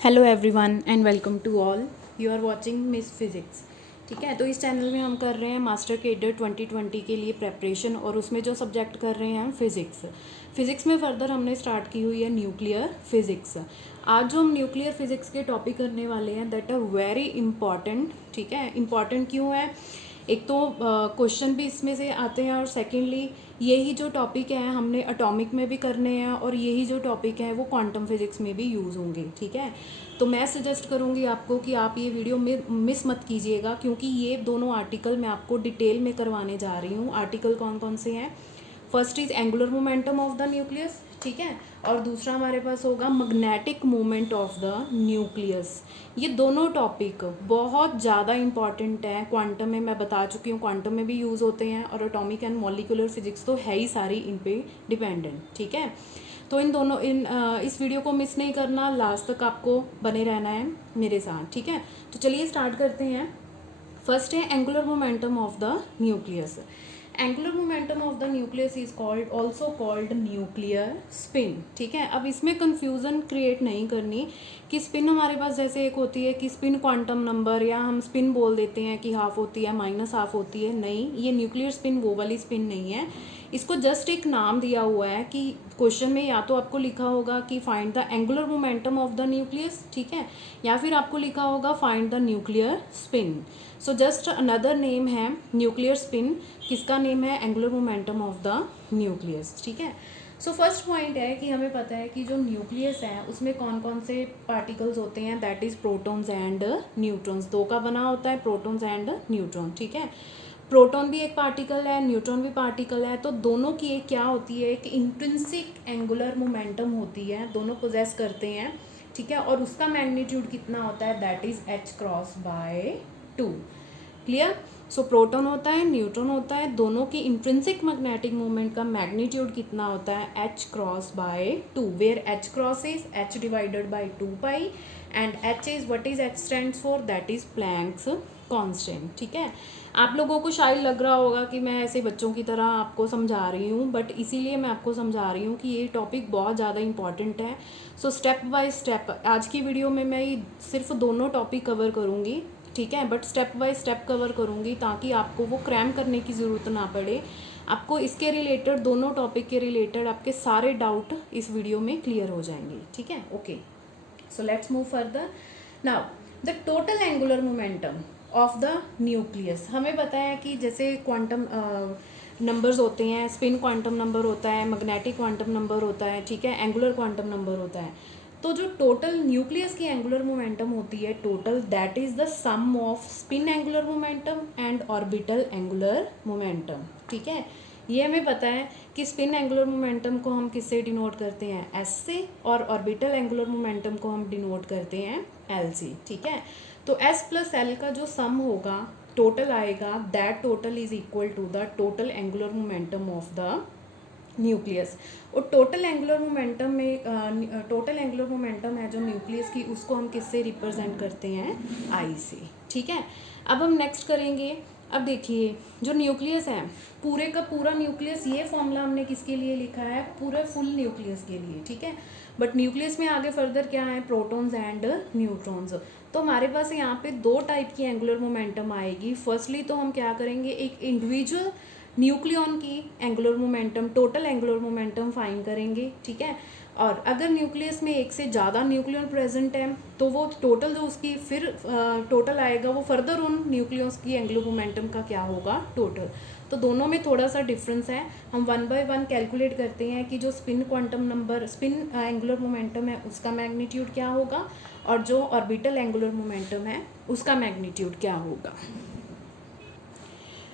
Hello everyone and welcome to all. You are watching Miss Physics. ठीक है, तो इस चैनल में हम कर रहे हैं मास्टर केडर 2020 के लिए प्रेपरेशन और उसमें जो सब्जेक्ट कर रहे हैं फिज़िक्स। फिज़िक्स में फर्दर हमने स्टार्ट की हुई है न्यूक्लियर फिज़िक्स। आज जो हम न्यूक्लियर फिज़िक्स के टॉपिक करने वाले हैं दैट आर वेरी इंपॉर्टेंट। ठीक है, इंपॉर्टेंट क्यों है? एक तो क्वेश्चन भी इसमें से आते हैं और सेकेंडली यही जो टॉपिक है हमने एटॉमिक में भी करने हैं और यही जो टॉपिक है वो क्वांटम फिजिक्स में भी यूज़ होंगे। ठीक है, तो मैं सजेस्ट करूँगी आपको कि आप ये वीडियो मिस मत कीजिएगा, क्योंकि ये दोनों आर्टिकल मैं आपको डिटेल में करवाने जा रही हूँ। आर्टिकल कौन कौन से हैं? First is angular momentum of the nucleus, ठीक है, और दूसरा हमारे पास होगा magnetic moment of the nucleus. ये दोनों टॉपिक बहुत ज़्यादा इंपॉर्टेंट है। क्वांटम में मैं बता चुकी हूँ, क्वांटम में भी यूज़ होते हैं और एटॉमिक एंड मॉलिक्यूलर फिजिक्स तो है ही सारी इन पे डिपेंडेंट। ठीक है, तो इन दोनों इस वीडियो को मिस नहीं करना, लास्ट तक आपको बने रहना है मेरे साथ। ठीक है, तो चलिए स्टार्ट करते हैं। फर्स्ट है angular momentum of the nucleus. Angular momentum of the nucleus is called also called nuclear spin. ठीक है, अब इसमें कंफ्यूजन क्रिएट नहीं करनी कि स्पिन हमारे पास जैसे एक होती है कि स्पिन क्वांटम नंबर, या हम स्पिन बोल देते हैं कि हाफ होती है माइनस हाफ होती है। नहीं, ये न्यूक्लियर स्पिन वो वाली स्पिन नहीं है। इसको जस्ट एक नाम दिया हुआ है कि क्वेश्चन में या तो आपको लिखा होगा कि find the angular momentum of the nucleus, ठीक है, या फिर आपको लिखा होगा find the nuclear spin. So just another name है न्यूक्लियर स्पिन। किसका नेम है? Angular momentum of the nucleus. ठीक है, सो फर्स्ट पॉइंट है कि हमें पता है कि जो न्यूक्लियस है उसमें कौन कौन से पार्टिकल्स होते हैं, that is protons and neutrons. दो का बना होता है, प्रोटॉन्स एंड न्यूट्रॉन। ठीक है, प्रोटॉन भी एक पार्टिकल है, न्यूट्रॉन भी पार्टिकल है, तो दोनों की एक क्या होती है, एक इंट्रिंसिक एंगुलर मोमेंटम होती है, दोनों पोजेस करते हैं। ठीक है, और उसका मैग्नीट्यूड कितना होता है, that is h cross by 2। Clear? So proton होता है, न्यूट्रॉन होता है, दोनों की इंट्रिंसिक मैग्नेटिक मोमेंट का मैग्नीट्यूड कितना होता है, h cross by 2, where h cross is h divided by 2 pi and h is what is h stands for, that is Planck's constant. ठीक है, आप लोगों को शायद लग रहा होगा कि मैं ऐसे बच्चों की तरह आपको समझा रही हूँ, बट इसीलिए मैं आपको समझा रही हूँ कि ये टॉपिक बहुत ज़्यादा इंपॉर्टेंट है। सो स्टेप बाय स्टेप आज की वीडियो में मैं सिर्फ दोनों टॉपिक कवर करूँगी। ठीक है, but step by step cover करूँगी ताकि आपको वो क्रैम करने की ज़रूरत ना पड़े। आपको इसके रिलेटेड, दोनों टॉपिक के रिलेटेड आपके सारे डाउट इस वीडियो में क्लियर हो जाएंगे। ठीक है, okay, so let's move further. Now the total angular momentum of the nucleus. हमें पता है कि जैसे क्वांटम नंबर्स होते हैं, स्पिन क्वांटम नंबर होता है, मैग्नेटिक क्वांटम नंबर होता है, ठीक है, एंगुलर क्वांटम नंबर होता है। तो जो टोटल न्यूक्लियस की एंगुलर मोमेंटम होती है total, that is the sum of spin angular momentum and orbital angular momentum. ठीक है, ये हमें पता है कि स्पिन एंगुलर मोमेंटम को हम किससे डिनोट करते हैं, एस से, और ऑर्बिटल एंगुलर मोमेंटम को हम डिनोट करते हैं एल से। ठीक है, तो एस प्लस एल का जो सम होगा, टोटल आएगा, that total is equal to the total angular momentum of the nucleus. और टोटल एंगुलर मोमेंटम में टोटल एंगुलर मोमेंटम है जो न्यूक्लियस की, उसको हम किससे रिप्रेजेंट करते हैं, आई से। ठीक है, अब हम नेक्स्ट करेंगे। अब देखिए, जो न्यूक्लियस है, पूरे का पूरा न्यूक्लियस, ये फॉर्मूला हमने किसके लिए लिखा है, पूरे फुल न्यूक्लियस के लिए। ठीक है, बट न्यूक्लियस में आगे फर्दर क्या है, प्रोटॉन्स एंड न्यूट्रॉन्स। तो हमारे पास यहाँ पे दो टाइप की एंगुलर मोमेंटम आएगी। फर्स्टली तो हम क्या करेंगे, एक इंडिविजुअल न्यूक्लियन की angular momentum, total angular momentum find करेंगे। ठीक है, और अगर न्यूक्लियस में एक से ज़्यादा न्यूक्लियन प्रेजेंट है तो वो टोटल जो उसकी फिर टोटल आएगा वो फर्दर उन न्यूक्लियस की एंगुलर मोमेंटम का क्या होगा, टोटल। तो दोनों में थोड़ा सा डिफरेंस है। हम वन बाय वन कैलकुलेट करते हैं कि जो spin quantum number, spin angular momentum है उसका मैग्नीट्यूड क्या होगा, और जो ऑर्बिटल एंगुलर मोमेंटम है उसका मैग्नीट्यूड क्या होगा।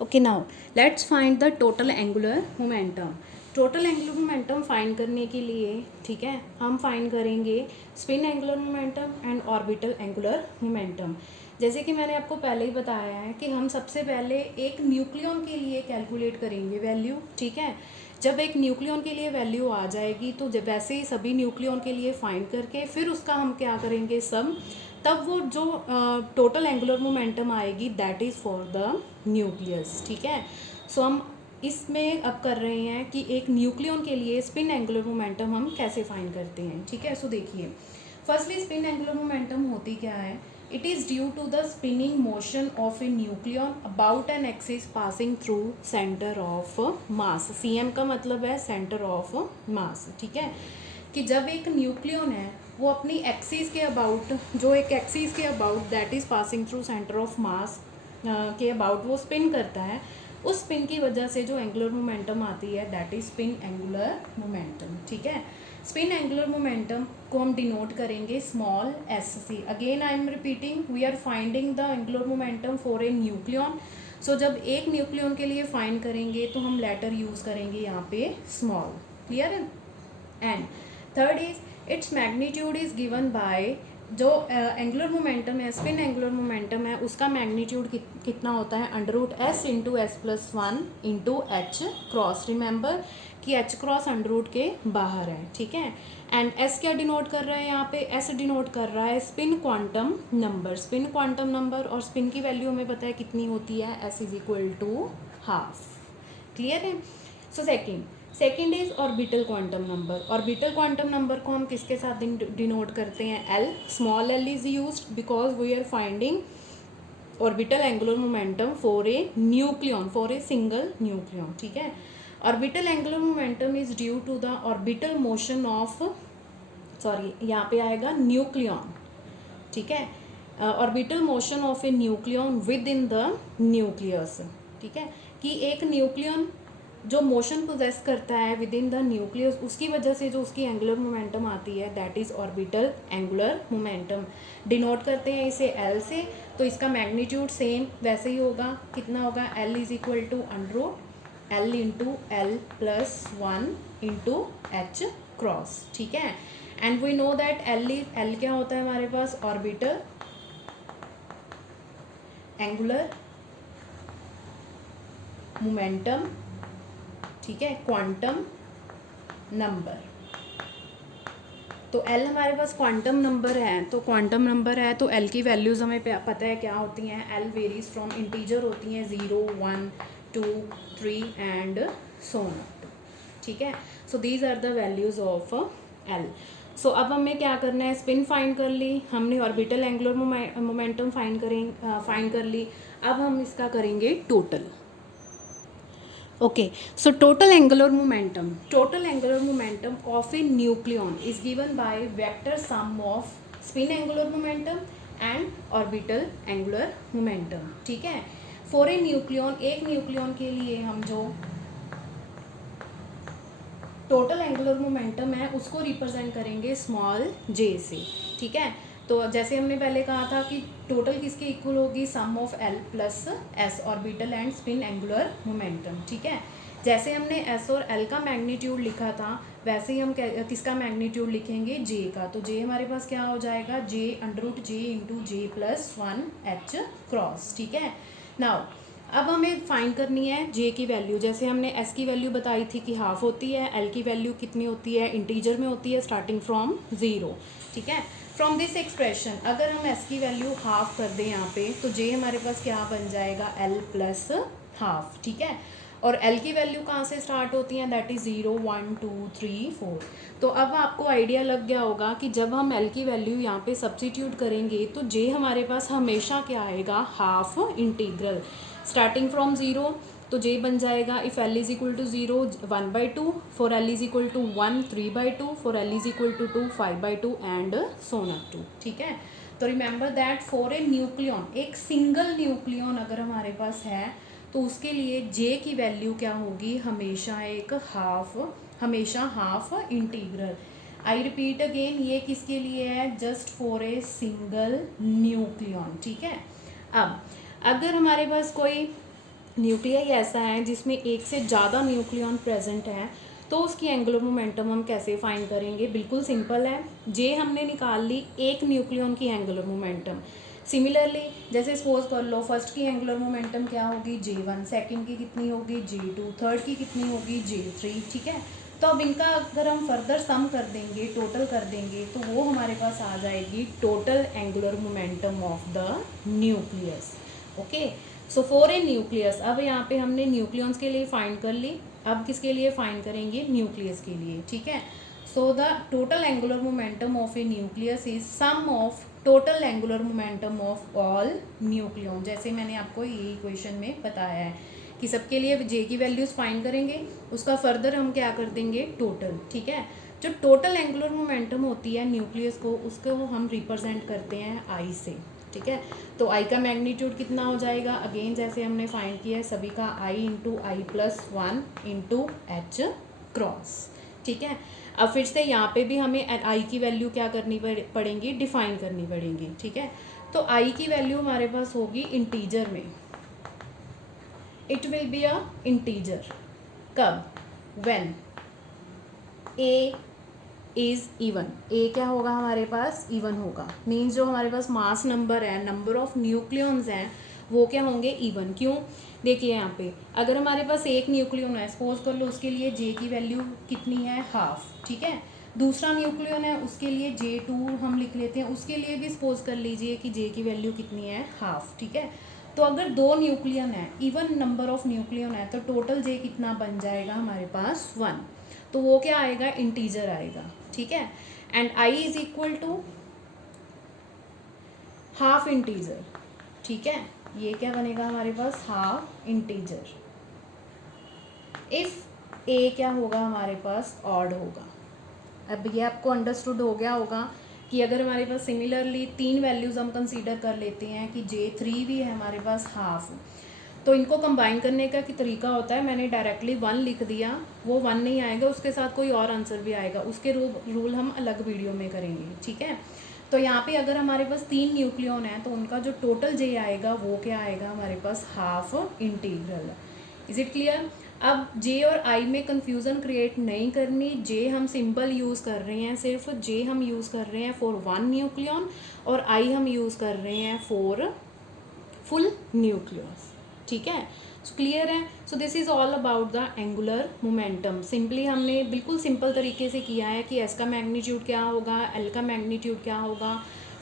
Okay, now let's find the total angular momentum. Total angular momentum find करने के लिए, ठीक है, हम फाइंड करेंगे spin angular momentum and orbital angular momentum. जैसे कि मैंने आपको पहले ही बताया है कि हम सबसे पहले एक न्यूक्लियन के लिए कैलकुलेट करेंगे वैल्यू। ठीक है, जब एक न्यूक्लियन के लिए वैल्यू आ जाएगी तो जब वैसे ही सभी न्यूक्लियन के लिए फाइंड करके फिर उसका हम क्या करेंगे, सम, तब वो जो टोटल एंगुलर मोमेंटम आएगी that is for the nucleus. ठीक है, सो हम इसमें अब कर रहे हैं कि एक न्यूक्लियन के लिए स्पिन एंगुलर मोमेंटम हम कैसे फाइंड करते हैं। ठीक है, सो देखिए, फर्स्टली स्पिन एंगुलर मोमेंटम होती क्या है? It is due to the spinning motion of a nucleon about an axis passing through centre of mass. CM का मतलब है सेंटर ऑफ मास, ठीक है। कि जब एक न्यूक्लियन है वो अपनी एक्सिस के अबाउट, जो एक एक्सिस के about that is passing through centre of मास के अबाउट वो स्पिन करता है, उस स्पिन की वजह से जो एंगुलर मोमेंटम आती है that is spin angular momentum, ठीक है। स्पिन एंगुलर मोमेंटम को हम डिनोट करेंगे small sc। Again I am repeating, we are finding the angular momentum for a nucleon. So जब एक न्यूक्लियन के लिए फाइंड करेंगे तो हम लेटर यूज़ करेंगे यहाँ पे स्मॉल, क्लियर है। And third is its magnitude is given by, जो एंगुलर मोमेंटम है, स्पिन एंगुलर मोमेंटम है, उसका मैग्नीट्यूड कितना होता है? √s into S plus one into H cross. Remember कि एच क्रॉस अंडर के बाहर है, ठीक है। एंड एस क्या डिनोट कर रहा है यहाँ पे? एस डिनोट कर रहा है spin quantum number. Spin quantum number और स्पिन की वैल्यू हमें पता है कितनी होती है, S is equal to half, clear है। So second is orbital quantum number. Orbital quantum number को हम किसके साथ डिनोट करते हैं? L. Small L is used because we are finding orbital angular momentum for a nucleon, for a single nucleon, ठीक है। Orbital angular momentum is due to the orbital motion of, sorry यहाँ पे आएगा nucleon, ठीक है। Orbital motion of a nucleon with in the nucleus, ठीक है। कि एक न्यूक्लियन जो मोशन पोजेस करता है विद इन द न्यूक्लियस, उसकी वजह से जो उसकी एंगुलर मोमेंटम आती है that is orbital angular momentum. Denote करते हैं इसे एल से, तो इसका मैग्नीट्यूड सेम वैसे ही होगा, कितना होगा? L is equal to under L into L plus one into H cross, ठीक है। And we know that L क्या होता है हमारे पास? ऑर्बिटल एंगुलर मोमेंटम, ठीक है, क्वांटम नंबर। तो एल हमारे पास क्वांटम नंबर है, तो क्वांटम नंबर है तो एल की वैल्यूज़ हमें पता है क्या होती हैं। एल वेरीज फ्रॉम इंटीजर होती हैं 0, 1, 2, 3 एंड सो ऑन, ठीक है। So these are the values of L. So अब हमें क्या करना है? स्पिन फाइंड कर ली हमने, ऑर्बिटल एंगुलर मोमेंटम फाइंड कर ली। अब हम इसका करेंगे total. Okay, so total angular momentum of a nucleon is given by vector sum of spin angular momentum and orbital angular momentum, ठीक है। For a nucleon, एक न्यूक्लियन के लिए हम जो टोटल एंगुलर मोमेंटम है उसको रिप्रेजेंट करेंगे स्मॉल जे से, ठीक है। तो जैसे हमने पहले कहा था कि टोटल किसके इक्वल होगी? Sum of L plus S, orbital and spin angular momentum, ठीक है। जैसे हमने एस और एल का मैग्नीट्यूड लिखा था वैसे ही हम किसका मैग्नीट्यूड लिखेंगे? जे का। तो जे हमारे पास क्या हो जाएगा? जे √j इंटू जे प्लस वन एच क्रॉस, ठीक है। नाउ अब हमें फाइंड करनी है जे की वैल्यू। जैसे हमने एस की वैल्यू बताई थी कि हाफ होती है, एल की वैल्यू कितनी होती है? इंटीजर में होती है स्टार्टिंग फ्रॉम 0, ठीक है। फ्रॉम दिस एक्सप्रेशन अगर हम एस की वैल्यू हाफ कर दें यहाँ पे तो जे हमारे पास क्या बन जाएगा? एल प्लस हाफ, ठीक है। और एल की वैल्यू कहाँ से स्टार्ट होती हैं? That is 0, 1, 2, 3, 4। तो अब आपको आइडिया लग गया होगा कि जब हम एल की वैल्यू यहाँ पे सब्स्टिट्यूट करेंगे तो जे हमारे पास हमेशा क्या आएगा? Half integral starting from 0। तो जे बन जाएगा if L is equal to 0 1/2, for L is equal to 1 3/2, for L is equal to 2 5/2 and so on up to, ठीक है। तो remember that for a nucleon, एक सिंगल न्यूक्लियन अगर हमारे पास है तो उसके लिए जे की वैल्यू क्या होगी? हमेशा half integral. I repeat again, ये किसके लिए है? Just for a single nucleon, ठीक है। अब अगर हमारे पास कोई न्यूक्लियस ऐसा है जिसमें एक से ज़्यादा न्यूक्लियन प्रेजेंट है तो उसकी एंगुलर मोमेंटम हम कैसे फाइंड करेंगे? बिल्कुल सिंपल है। जे हमने निकाल ली एक न्यूक्लियन की एंगुलर मोमेंटम। सिमिलरली जैसे सपोज कर लो फर्स्ट की एंगुलर मोमेंटम क्या होगी? J1, सेकंड की कितनी होगी? J2, थर्ड की कितनी होगी? J3, ठीक है। तो अब इनका अगर हम फर्दर सम कर देंगे, टोटल कर देंगे तो वो हमारे पास आ जाएगी total angular momentum of the nucleus. Okay, so for a nucleus, अब यहाँ पे हमने न्यूक्लियंस के लिए फाइंड कर ली, अब किसके लिए फाइंड करेंगे? न्यूक्लियस के लिए, ठीक है। So the total angular momentum of a nucleus is sum of total angular momentum of all nucleon. जैसे मैंने आपको ये इक्वेशन में बताया है कि सबके लिए जे की वैल्यूज फाइंड करेंगे, उसका फर्दर हम क्या कर देंगे टोटल। ठीक है, जो टोटल एंगुलर मोमेंटम होती है न्यूक्लियस को, उसको हम रिप्रेजेंट करते हैं आई से। ठीक है, तो आई का मैग्नीट्यूड कितना हो जाएगा, अगेन जैसे हमने फाइंड किया है सभी का, I into I plus one into H cross. ठीक है, अब फिर से यहाँ पे भी हमें आई की वैल्यू क्या करनी पड़ेगी, डिफाइन करनी पड़ेगी। ठीक है, तो आई की वैल्यू हमारे पास होगी इंटीजर में, it will be a integer. कब, व्हेन ए इज इवन, ए क्या होगा हमारे पास, इवन होगा। मीन्स जो हमारे पास मास नंबर है, नंबर ऑफ न्यूक्लियंस हैं, वो क्या होंगे, इवन। क्यों, देखिए यहाँ पे अगर हमारे पास एक न्यूक्लियन है, सपोज कर लो उसके लिए जे की वैल्यू कितनी है, हाफ। ठीक है, दूसरा न्यूक्लियन है उसके लिए J2 हम लिख लेते हैं, उसके लिए भी सपोज कर लीजिए कि जे की वैल्यू कितनी है, हाफ। ठीक है, तो अगर दो न्यूक्लियन है, इवन नंबर ऑफ न्यूक्लियन है, तो टोटल जे कितना बन जाएगा हमारे पास 1, तो वो क्या आएगा, इंटीजर आएगा। ठीक है, and I is equal to half integer. ठीक है, ये क्या बनेगा हमारे पास, हाफ इंटीजर। इफ ए क्या होगा हमारे पास, ऑड होगा। अब ये आपको अंडरस्टूड हो गया होगा कि अगर हमारे पास सिमिलरली तीन वैल्यूज़ हम कंसीडर कर लेते हैं कि J3 भी है हमारे पास हाफ, तो इनको कंबाइन करने का तरीका होता है, मैंने डायरेक्टली 1 लिख दिया, वो 1 नहीं आएगा, उसके साथ कोई और आंसर भी आएगा, उसके रूल हम अलग वीडियो में करेंगे। ठीक है, तो यहाँ पे अगर हमारे पास 3 न्यूक्लियन है तो उनका जो टोटल जे आएगा वो क्या आएगा हमारे पास, half integral. Is it clear. अब जे और आई में कंफ्यूजन क्रिएट नहीं करनी, जे हम सिंपल यूज़ कर रहे हैं, सिर्फ जे हम यूज़ कर रहे हैं फॉर 1 न्यूक्लियन और आई हम यूज़ कर रहे हैं फॉर फुल न्यूक्लियस। ठीक है, क्लियर है। सो this is all about the angular momentum. Simply हमने बिल्कुल सिंपल तरीके से किया है कि एस का मैग्नीट्यूड क्या होगा, एल का मैग्नीट्यूड क्या होगा,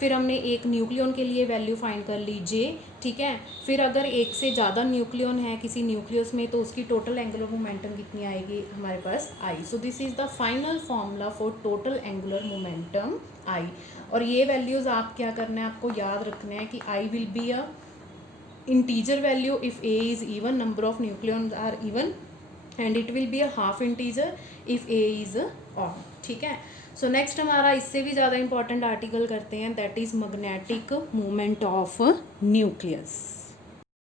फिर हमने एक न्यूक्लियन के लिए वैल्यू फाइंड कर ली जे। ठीक है, फिर अगर एक से ज़्यादा न्यूक्लियन है किसी न्यूक्लियस में तो उसकी टोटल एंगुलर मोमेंटम कितनी आएगी हमारे पास, I. So this is the final formula for total angular momentum I. और ये वैल्यूज़ आप क्या करना है, आपको याद रखना है कि I will be a integer value if A is even, number of nucleons are even, and it will be a half integer if A is odd. ठीक है, सो नेक्स्ट हमारा इससे भी ज़्यादा इंपॉर्टेंट आर्टिकल करते हैं, that is magnetic moment of nucleus.